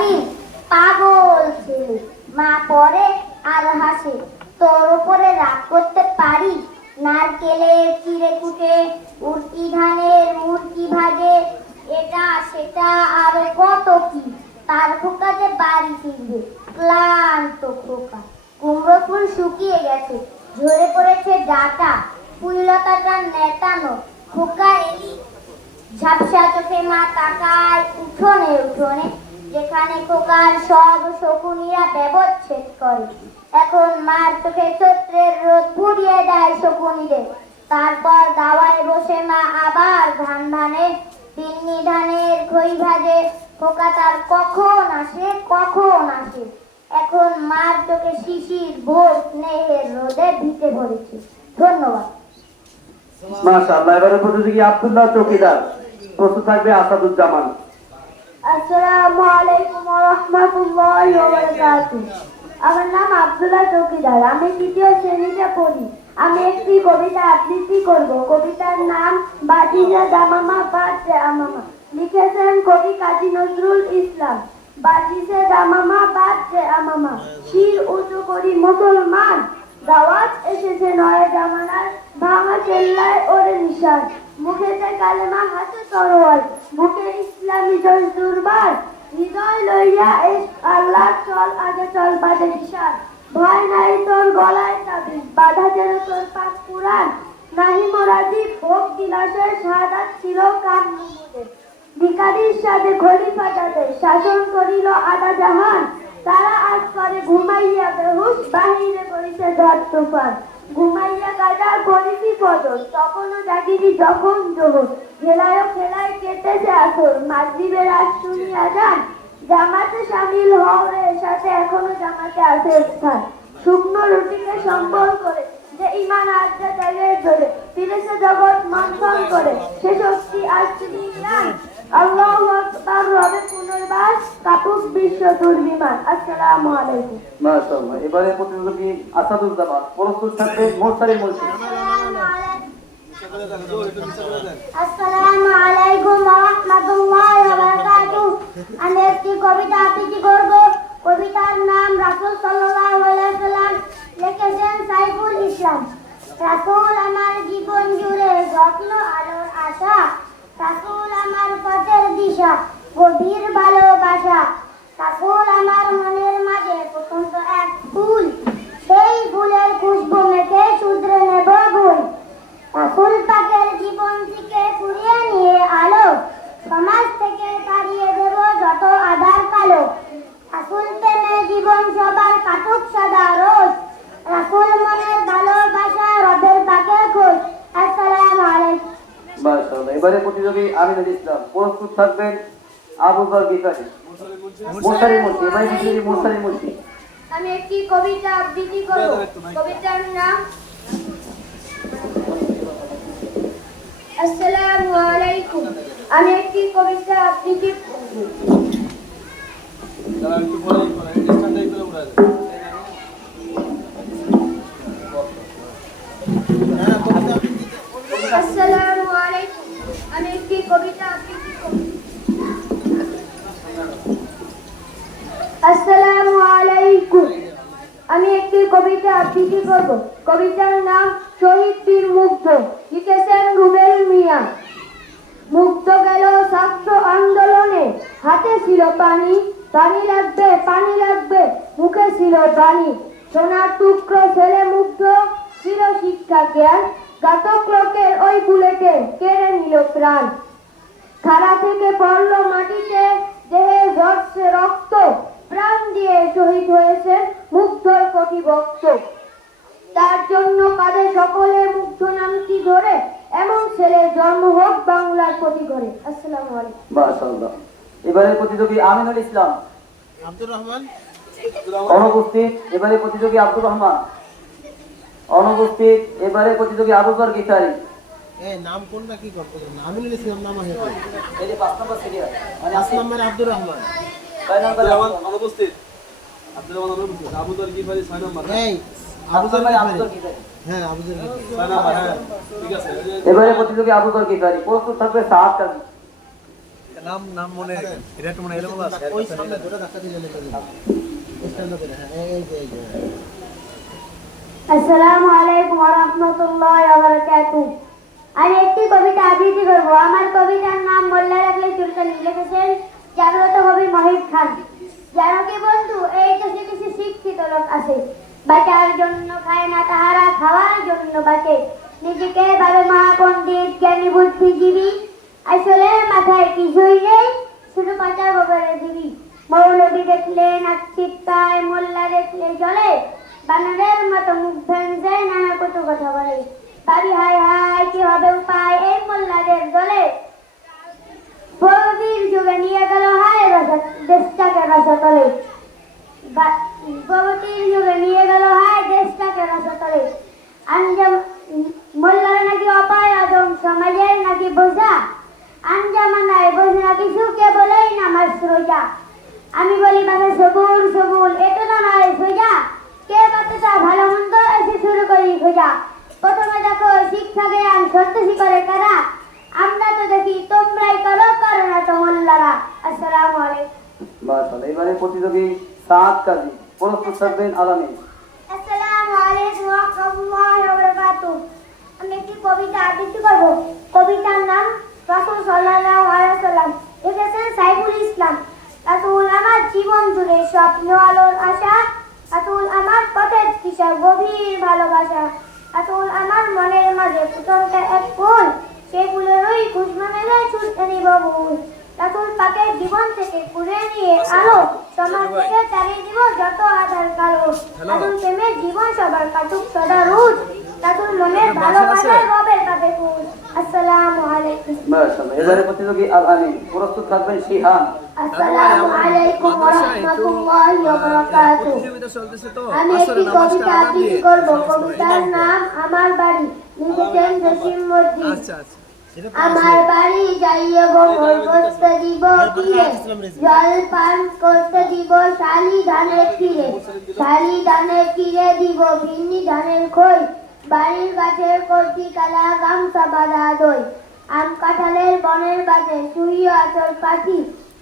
দিন পাগল ছেলে মা পড়ে আর হাসে, তোর উপরে রাগ করতে পারি? নারকেলের চিড়ে কুটে, উড়কি ধানের মুরকি ভাজে, এটা সেটা আর কত কি। তার খোকা যে বাড়ি ফিরবে, ক্লান্ত খোকা। কুমড়ো ফুল শুকিয়ে গেছে, ঝরে পড়েছে ডাটা, ফুললতাটা নেতানো। খোকা এলি ঝাপসা চোখে মা তাকায় উঠোনে উঠোনে, যেখানে খোকার সব শকুনিরা ব্যবচ্ছেদ করে। এখন মার চোখে চৈত্রের রোদ পুড়িয়ে দেয় শকুনিদের। তারপর দাওয়ায় বসে মা আবার ধান ভানে, তিন্নি ধানের খই ভাজে। খোকা তার কখন আসে কখন আসে। এখন মার চোখে শিশির ভোর স্নেহের রোদে ভিটে ভরেছে। ধন্যবাদ। মাশাআল্লাহ। এবারে প্রতিযোগী আব্দুল্লাহ চৌকিদার, প্রস্তুত থাকবে আসাদুজ্জামান। আসসালামু আলাইকুম ওয়া রাহমাতুল্লাহি ওয়া বারাকাতুহু। আমার নাম আব্দুল্লাহ চৌকিদার, আমি তৃতীয় শ্রেণীতে পড়ি। আমি একটি কবিতা আবৃত্তি করব। কবিতার নাম বাজিজে দামামা বাজে আমামা। লিখেছেন কবি কাজী নজরুল ইসলাম। বাজিজে দামামা বাজে আমামা, শির উঁচু করি মুসলমান। দাওয়াত এসেছে নয় জামানার, ভাঙা চেল্লায় ওরে নিশান। মুখেতে কালেমা হাতে তরোয়াল, বুকে ইসলামী জয় দুর্বার। হৃদয় লইয়া আল্লাহ চল আগে চল বাজে নিশান। ভয় নাই তোর গলায় তাবিজ, বাধা যেন তোর পাক পুরাণ। নাহি মোরাদি ভোগ বিলাসের, শাহাদাত ছিল কাম মুমুদের। ভিখারির সাথে খলিফা তাদের, শাসন করিল আধা জাহান। তারা আজ করে ঘুমাইয়া বেহুশ, বাহিরে করিছে ঝড় তুফান। ঘুমাইয়া গাজা করিছি ফজর, তখনও জাগিনি যখন জোহর। খেলায় খেলায় কেটেছে আসর, মাগরিবের আজ শুনিয়া যান। জামাতে শামিল হওয়ার সাথে এখনো জামাতে আছে স্থান। শুকনো রুটিকে সম্বল করে, যে ইমান আজকে ত্যাগের ধরে, ফিরেছে জগৎ মন্থন করে, সে শক্তি আজ ইমরান। আল্লাহু আকবার, রবে পুনর্বাস, কাপুক বিশ্ব দুর্বিমান। আসসালামু আলাইকুম। মাশাআল্লাহ। এবারে প্রতিযোগী আসাদুজ্জামান, প্রস্তুত থাকবে মোরসারি মুর্শিদ। আসসালামু আলাইকুম ওয়া রাহমাতুল্লাহি ওয়া বারাকাতুহু। আমি একটি কবিতা আবৃত্তি করব। কবিতার নাম রাসূল সাল্লাল্লাহু আলাইহি ওয়াসাল্লাম। লিখেছেন সাইফুল ইসলাম। রাসূল আমার জীবন জুড়ে স্বপ্ন আলোর আশা, রাসূল আমার পথের দিশা, গভীর ভালোবাসা। রাসূল আমার মনের মাঝে ফুটন্ত এক ফুল, সেই ফুলের খুশবু মেখে শুধরে নেব ভুল। রাসূল পাকের জীবন থেকে কুড়িয়ে নিয়ে আলো, সমাজ থেকে তাড়িয়ে দেব যত আধার কালো। রাসূল প্রেমে জীবন সবার কাটুক সাদা রোজ, রাসূল মনের ভালোবাসা রবের পাকের খোঁজ। আসসালামু আলাইকুম। মাশাআল্লাহ। এবারে প্রতিযোগী আমিনুল ইসলাম, প্রস্তুত থাকবেন আবু বকর গিফারি। মোরসারি মুর্শিদ, এবারে প্রতিযোগী মোরসারি মুর্শিদ। আমি একটি কবিতা আবৃত্তি করব। কবিতার নাম আসসালামু আলাইকুম। আমি একটি কবিতা আবৃত্তি করব। আসসালামু আলাইকুম। আমি একটি কবিতা আবৃত্তি করব। আসসালামু আলাইকুম। আমি একটি কবিতা আবৃত্তি করব। কবিতার নাম শহীদ বীর মুগ্ধ। লিখেছেন রুবেল মিয়া। মুগ্ধ গেল ছাত্র আন্দোলনে, হাতে ছিল পানি, পানি লাগবে পানি লাগবে, মুখে ছিল বাণী। সোনার টুকরো ছেলে মুগ্ধ, ছিল শিক্ষা জ্ঞান, ঘাতক লোকের ওই বুলেটে কেড়ে নিল প্রাণ। খাড়া থেকে পড়ল মাটিতে, দেহে ঝরছে রক্ত, প্রাণ দিয়ে শহীদ হয়েছে মুগ্ধর কোটি ভক্ত। তার জন্য কাঁদে সকলে মুগ্ধ নামটি ধরে, এমন ছেলের জন্ম হোক বাংলার প্রতি ঘরে। আসসালামু আলাইকুম। মাশাআল্লাহ। এবারে প্রতিযোগী আমিনুল ইসলাম, আব্দুর রহমান অনুপস্থিত। এবারে প্রতিযোগী আব্দুর রহমান, অনুপস্থিত। এবারে প্রতিযোগী আবু বকর গিফারি। নাম কোনটা কি করতে আমিনুল ইসলাম নাম আছে, এই যে 5 নম্বর সিরিয়াল, মানে 5 নম্বরে আব্দুর রহমান, 6 নম্বরে অনুপস্থিত। আব্দুর রহমান অনুপস্থিত। আবু বকর গিফারি 6 নম্বর। এই আবু আবুজার বকর গিফারি। হ্যাঁ আবুজার 6 নম্বর। হ্যাঁ ঠিক আছে। এবারে প্রতিযোগী আবু বকর গিফারি, প্রস্তুত থাকবে সাহাব কাজী। নাম নাম মনে এটা একটু মনে এলোমেলো আছে ওই সামনে দুটো ধাক্কা দিলে লেখা দিবে স্ট্যান্ডে করে হ্যাঁ এই যে আসসালামু আলাইকুম ওয়া রাহমাতুল্লাহি ওয়া বারাকাতুহু। আমি একটি কবিতা আবৃত্তি করব। আমার কবিতার নাম মোল্লা রাখলে চুলকানি। লিখেছেন জাগ্রত কবি মহিব খান। জানো কি বন্ধু, এই দেশে কিছু শিক্ষিত লোক আছে, বাঁচার জন্য খায় না, তাহারা খাওয়ার জন্য বাঁচে। নিজেকে ভাবে মহাপণ্ডিত জ্ঞানী বুদ্ধিজীবী, আসলে মাথায় কিছুই নেই, শুধু পাচার গোবরে দিবি। মৌলবী দেখলে নাক চিৎকায়, মোল্লা দেখলে জ্বলে, বানরের মতো মুখ ভেঙে নানা কত কথা বলে। ভাবি হায় হায় কি হবে উপায় এই মোল্লাদের দলে। প্রগতির যুগে নিয়ে গেল হায় দেশটাকে রসতলে। প্রগতির যুগে নিয়ে গেল হায় দেশটাকে রসতলে। আঞ্জাম মোল্লারা নাকি অপায় আদম, সমাজের নাকি বোঝা, আঞ্জামানায় বোঝে না কিছু, কে বলেই নামাজ রোজা। আমি বলি বাসা সবুল সবুল, এতো না নয় সোজা, কে কতটা ভালো মন্দ এসে শুরু করি খোঁজা। প্রথমে দেখো শিক্ষা জ্ঞান সন্ত্রাসী করে কারা, আমরা তো দেখি তোমরাই করো, করো না তো মোল্লারা। আসসালামু আলাইকুম। মাশাআল্লাহ। এবারে প্রতিযোগী সাদ কাজী, প্রস্তুত থাকবেন আলামিন। আসসালামু আলাইকুম ওয়া রাহমাতুল্লাহি ওয়া বারাকাতুহু। আমি একটি কবিতা আবৃত্তি করব। কবিতার নাম রাসূল সাল্লাল্লাহু আলাইহি ওয়াসাল্লাম। লিখেছেন সাইফুল ইসলাম। রাসূল আমার জীবন জুড়ে স্বপ্ন আলোর আশা, রাসূল আমার পথের দিশা গভীর ভালোবাসা, রাসূল আমার মনের মাঝে ফুটন্ত এক ফুল, সেই ফুলেরই খুশবু মেলে ছুটে নিব ভুল। রাসূল পাকের জীবন থেকে কুড়ে নিয়ে আলো, সমাজ থেকে তাড়িয়ে দিব যত আধার কালো। রাসূল প্রেমে জীবন সবার কাটুক সদা রুজ, রাসূল মনের ভালোবাসায় রবের পাবে খুশ। আসসালামু আলাইকুম। মাশাআল্লাহ। এবারে প্রতিযোগী আল আমিন, প্রস্তুত থাকবেন শিহান। আসসালামু আলাইকুম ওয়া রাহমাতুল্লাহি ওয়া বারাকাতুহু। প্রতিযোগিতা চলতেছে তো আমি একটি কবিতা আবৃত্তি করব। কবিতার নাম আমার বাড়ি। লিখেছেন জসিম মসজিদ। আচ্ছা আচ্ছা আমার বাড়ি যাইয়ে গোবর করতে দিব তীরে, জল পান করতে দিব শালি ধানের তীরে, শালি ধানের তীরে দিব ভিন্নি ধানের খই, বাড়ির গাছের কচি কালা গামছা বাঁধা দই, আম কাঁঠালের বনের বাজে শুয়ে আচল পাখি,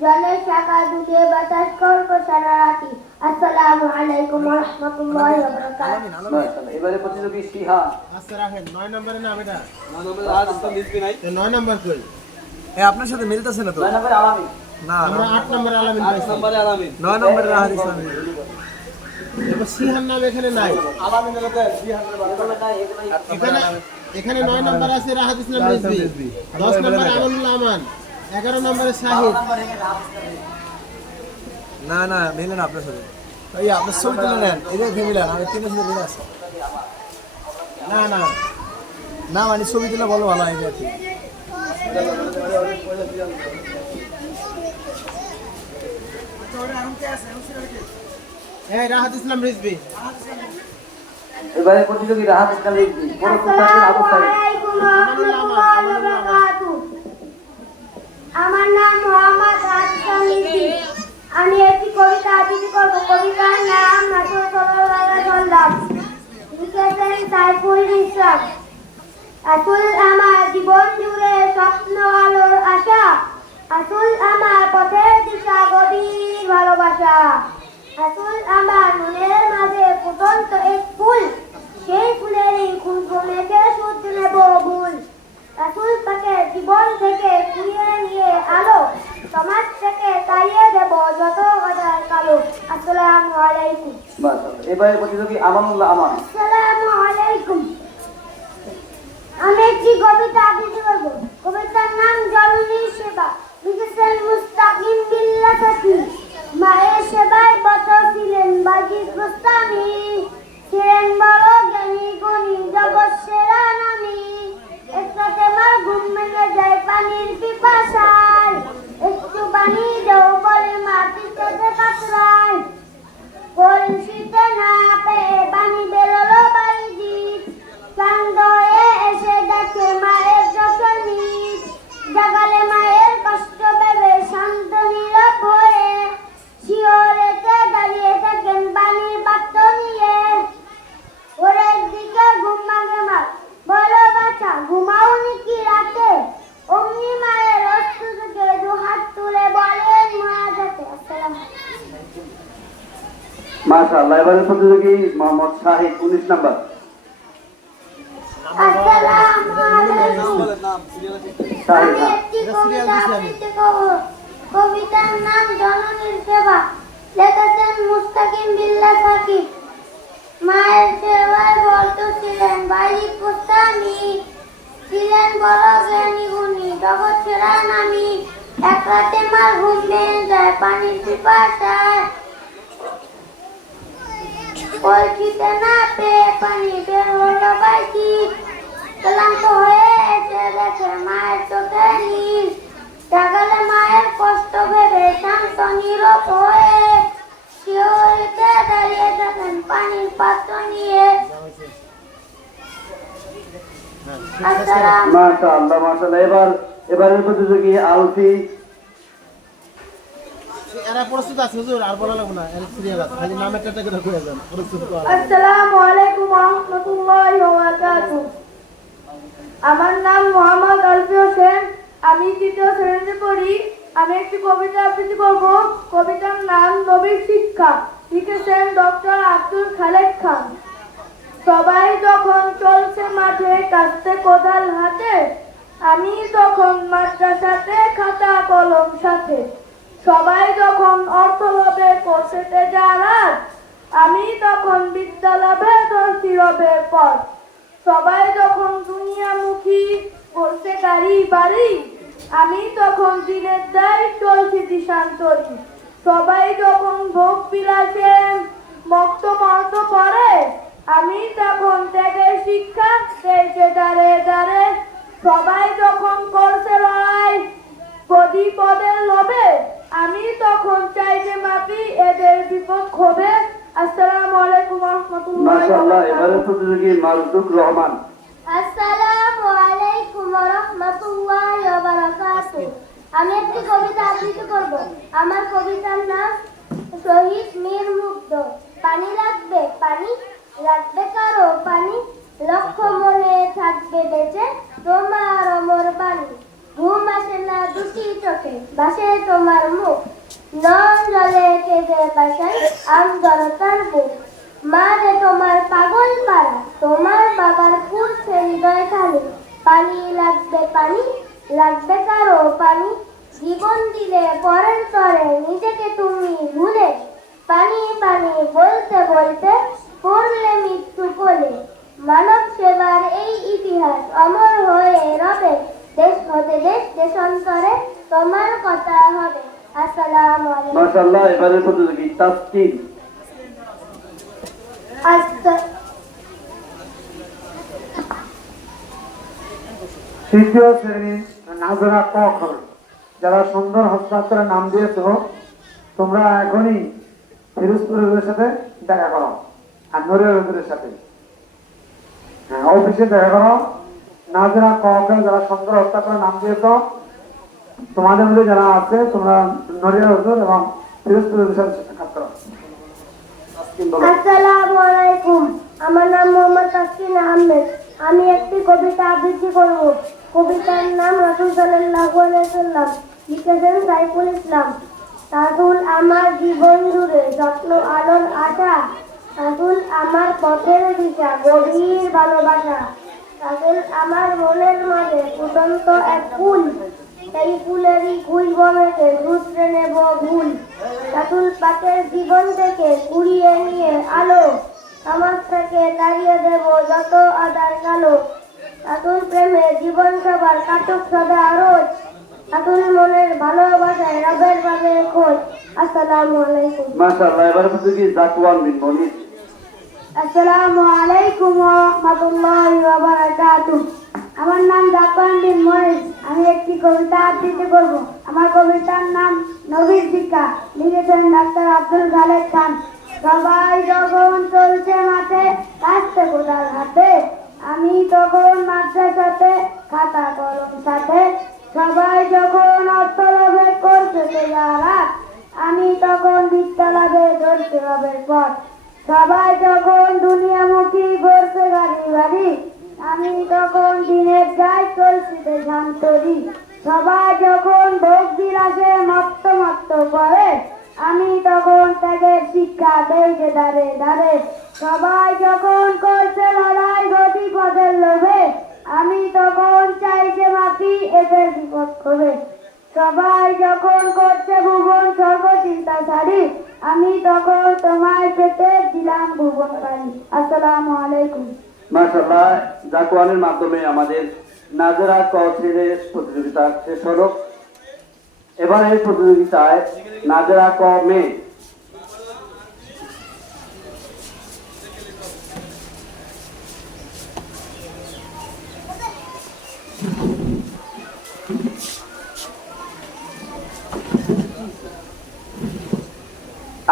জলের শাখা দুলে বাতাস করব সারা রাতি। আসসালামু আলাইকুম ওয়া রাহমাতুল্লাহি ওয়া বারাকাতুহু। মাশাআল্লাহ। এবারে প্রতিযোগী শিহান। আচ্ছা রাখেন 9 নম্বরের নাম এটা না নম্বর আজ তো মিলবি নাই 9 নম্বর কই এ আপনার সাথে মিলতেছে না তো 9 নম্বরে আলামিন। না আমরা 8 নম্বরে আলামিন 8 পাইছি। নম্বরে আলামিন 9 নম্বরে রাহাত ইসলাম এবার সিহান নাম এখানে নাই। আলামিনের মধ্যে 2000 এখানে এখানে 9 নম্বর আছে রাহাত ইসলাম রিজভী, 10 নম্বরে আমিনুল আমান, 11 নম্বরে শাহিদ। না না মিলেন আপনার সাথে এই আপনার ছবি তুলে নেন এটা থেকে মিলেন আমি তিনের সাথে মিলে আছে না না না মানে ছবি তুলে বলো ভালো হয় যাচ্ছে এই রাহাত ইসলাম রিজভী। এবারে প্রতিযোগী রাহাত ইসলাম রিজভী, প্রস্তুত থাকবেন আবু আসসালামু সাইদ। আলাইকুম ওয়া রাহমাতুল্লাহি ওয়া বারাকাতুহু। আমার নাম মোহাম্মদ হাসান রিজভী। আমি একটি কবিতা আবৃত্তি করব। কবিতার নাম রাসূল সাল্লাল্লাহু আলাইহি ওয়াসাল্লাম। লিখেছেন সাইফুল ইসলাম। রাসূল আমার জীবন জুড়ে স্বপ্ন আলোর আশা, রাসূল আমার পথের দিশা গভীর ভালোবাসা, রাসূল আমার মনের মাঝে ফুটন্ত এক ফুল, সেই ফুলেরই খুশবু মেখে শুদ্ধ নেব ভুল। রাসূল পাকের জীবন থেকে কুড়িয়ে নিয়ে আলো, সমাজ থেকে তাড়িয়ে দেব যত আধার কালো। আসসালামু আলাইকুম। মাশাআল্লাহ। এবারে প্রতিযোগী আমানুল্লাহ আমান। আসসালামু আলাইকুম। আমি একটি কবিতা আবৃত্তি করব। কবিতার নাম জননী সেবা। লিখেছেন মুস্তাকিম বিল্লাতি। মায়ের সেবায় ব্রত ছিলেন বাজিদ গোস্তামি, ছিলেন বড় জ্ঞানী গুণী জগৎ সেরা নামী। একসাথে আমার ঘুম ভেঙে যায় পানির পিপাসায়, একটু পানি দাও বলে মাটির কাছে কাতরায়, কলসিতে না পেয়ে পানি বেরোলো বাড়ির, ক্লান্ত হয়ে এসে দেখে মায়ের চোখের নিচ, জাগালে মায়ের কষ্ট ভেবে শান্ত নীরব হয়ে, মাশাআল্লাহ, এবারে প্রতিযোগী মোহাম্মদ শাহিদ 19 নাম্বার। আসসালামু আলাইকুম। শাহিদ, আমি একটি কবিতা আবৃত্তি করব। কবিতার নাম জননীর সেবা। লিখেছেন মুস্তাকিম বিল্লাহ সাকিব। মায়ের সেবায় বর্ত ছিলেন বাইরি পুস্তানি, ছিলেন বড় জ্ঞানী গুণী, জগৎ সেরা নামী। এক রাতে মার ঘুম ভেঙে যায় পানির পিপাসায়, কলসিতে না পেয়ে পানি বের হলো বাইটি। ক্লান্ত হয়ে এসে দেখে মায়ের চোখে নীল, জাগালে মায়ের কষ্ট ভেবে শান্ত নীরব হয়ে শিহরিতে দাঁড়িয়ে থাকেন পানির পাত্র নিয়ে। আসসালাম। মাশাআল্লাহ মাশাআল্লাহ, এবারের প্রতিযোগী আলফি। এরা প্রস্তুত আছে হুজুর, আর বলা লাগবে না, এরা সিরিয়াল আছে, খালি নামের টাটা করে কয়ে যান, প্রস্তুত করা। আসসালামু আলাইকুম ওয়া রাহমাতুল্লাহি ওয়া বারাকাতুহু। আমার নাম মোহাম্মদ আলফি হোসেন। আমি 3য় শ্রেণীতে পড়ি। আমি একটি কবিতা আবৃত্তি করব। কবিতার নাম নবীর শিক্ষা। লিখেছেন ডক্টর আব্দুল খালেক খান। সবাই যখন চলছে মাঠে কাস্তে কোদাল হাতে, আমি তখন মাদ্রাসাতে খাতা কলম সাথে। সবাই যখন অর্থ লোভে করছে তেজারাত, আমি তখন বিদ্যা লাভে ধরছি রবের পথ। সবাই যখন দুনিয়ামুখী করছে গাড়ি বাড়ি, আমি তখন দিনের দায় চলছি দিশান্তরি। সবাই যখন ভোগ বিলাসে মক্ত মর্ত পড়ে, আমি তখন ত্যাগের শিক্ষা দেশে দাঁড়ে দাঁড়ে। সবাই যখন করছে লড়াই পদি পদের লোভে, আমি তখন চাই যে মাপি এদের বিপদ হবে। আসসালামু আলাইকুম ওয়া রাহমাতুল্লাহি ওয়া মাশাআল্লাহ, এবারের বারাকাতুহু। প্রতিযোগী মালতুক রহমান। আসসালামু আলাইকুম ওয়া রাহমাতুল্লাহি ওয়া বারাকাতুহু। আমি একটি কবিতা আবৃত্তি করব। আমার কবিতার নাম শহীদ মীর মুগ্ধ। পানি লাগবে পানি, লাগবে কারো পানি, লক্ষ মনে থাকবে বেঁচে তোমার অমর বাণী। ঘুম আসে না দুটি চোখে, ভাসে তোমার মুখ, নন জলে কেঁদে বাসায় আম জনতার বুক। মা যে তোমার পাগল পাড়া, তোমার বাবার ফুলছে হৃদয় খালি। পানি লাগবে পানি, লাগবে কারো পানি, জীবন দিলে পরের তরে নিজেকে তুমি ভুলে। পানি পানি বলতে বলতে পড়লে মৃত্যু কোলে। মানব সেবার এই ইতিহাস অমর হয়ে রবে, দেশ হতে দেশ দেশান্তরে তোমার কথা হবে। আসসালামু আলাইকুম। মাশাআল্লাহ, এবারের প্রতিযোগী তাসকিন। তৃতীয় শ্রেণীর নাজরা ক খ। যারা সুন্দর হস্তাক্ষরে নাম দিয়েছ, তোমরা এখনই ফিরোজপুরের সাথে দেখা করো আর নরিয়ার সাথে, হ্যাঁ, অফিসে দেখা করো। নাজরা ক খ যারা সুন্দর হস্তাক্ষরে নাম দিয়েছ, তোমাদের মধ্যে যারা আছে তোমরা নরিয়া হুজুর এবং ফিরোজপুরের সাথে সাক্ষাৎ করো। তাসকিন বলো। আসসালামু আলাইকুম। আমার নাম মোহাম্মদ তাসকিন আহমেদ। আমি একটি কবিতা আবৃত্তি করব। কবিতার নাম রাসূল সাল্লাল্লাহু আলাইহি ওয়াসাল্লাম। লিখেছেন সাইফুল ইসলাম। রাসূল আমার জীবন জুড়ে যত্ন আলোর আশা, রাসূল আমার পথের দিশা গভীর ভালোবাসা। রাসূল আমার মনের মাঝে ফুটন্ত এক ফুল, এই ফুলেরই খুঁজব মেঘে রুদ্রে নেব ভুল। রাসূল পাকের জীবন থেকে কুড়িয়ে নিয়ে আলো, সমাজ থেকে তাড়িয়ে দেব যত আদার কালো। রাসূল প্রেমে জীবন সবার কাটুক সদা রোজ, রাসূল মনের ভালোবাসায় রবের পাবে খোঁজ। আসসালামু আলাইকুম। মাশাআল্লাহ, এবারের প্রতিযোগী জাকওয়ান বিন মনির। আসসালামু আলাইকুম ওয়া রাহমাতুল্লাহি ওয়া বারাকাতুহু। আমার নাম জাকওয়ান বিন মনির। আমি একটি কবিতা আবৃত্তি করব। আমার কবিতার নাম নবীর শিক্ষা। লিখেছেন ডক্টর আব্দুল খালেক খান। সবাই যখন চলছে মাঠে কাস্তে কোদাল হাতে, আমি তখন মাদ্রাসাতে খাতা কলম সাথে। সবাই যখন অর্থ লাভে করছে তেজারাত, আমি তখন বিদ্যা লাভে ধরতে হবে পথ। সবাই যখন দুনিয়ামুখী করছে গাড়ি বাড়ি, আমি তখন দিনের যায় চলছি দেশান্তরি। সবাই যখন ভোগ বিলাসে মত্ত মত্ত করে, আমি তখন তাদের শিক্ষা দেই যে দাঁড়ে দাঁড়ে সবাই যখন করছে লড়াই গতি পদের লোভে আমি তখন চাই যে মাপি এদের বিপদ হবে সবাই যখন করছে ভুবন স্বর্গ চিন্তা ছাড়ি আমি তখন তোমায় পেতে দিলাম ভুবন পানি আসসালামু আলাইকুম মাশাআল্লাহ জাকওয়ানের মাধ্যমে আমাদের নাজরা ক শ্রেণীর প্রতিযোগিতা শেষ হলো। এবার এই প্রতিযোগিতায় নাজরা ক মেয়ে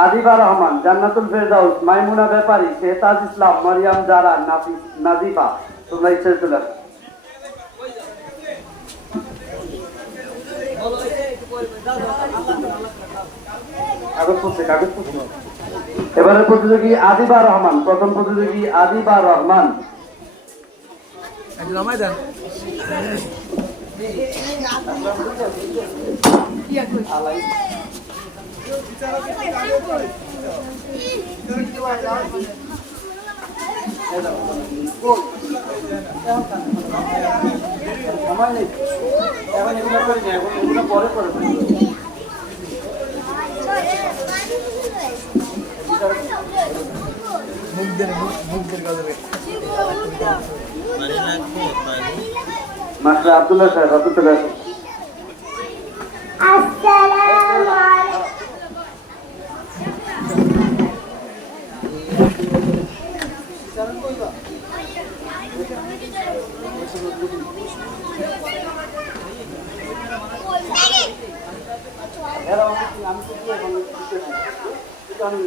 আদিবা রহমান, জান্নাতুল ফেরদাউস, মাইমুনা ব্যাপারী, শেহতাজ ইসলাম, মারিয়াম জারা, নাজিফা, তোমরা ইচ্ছে চলে আসো। এবারে প্রতিযোগী আদিবা রহমান, প্রথম প্রতিযোগী আদিবা রহমান। একটু নামাই দেন। সময় নেই, এখন এগুলো করি না, এখন এগুলো পরে করে মুখ দেন, মুখ দেন গজবে। মাস্টার আব্দুল্লাহ সাহেব, আপনি চলে আসুন। আসসালামু আলাইকুম আমি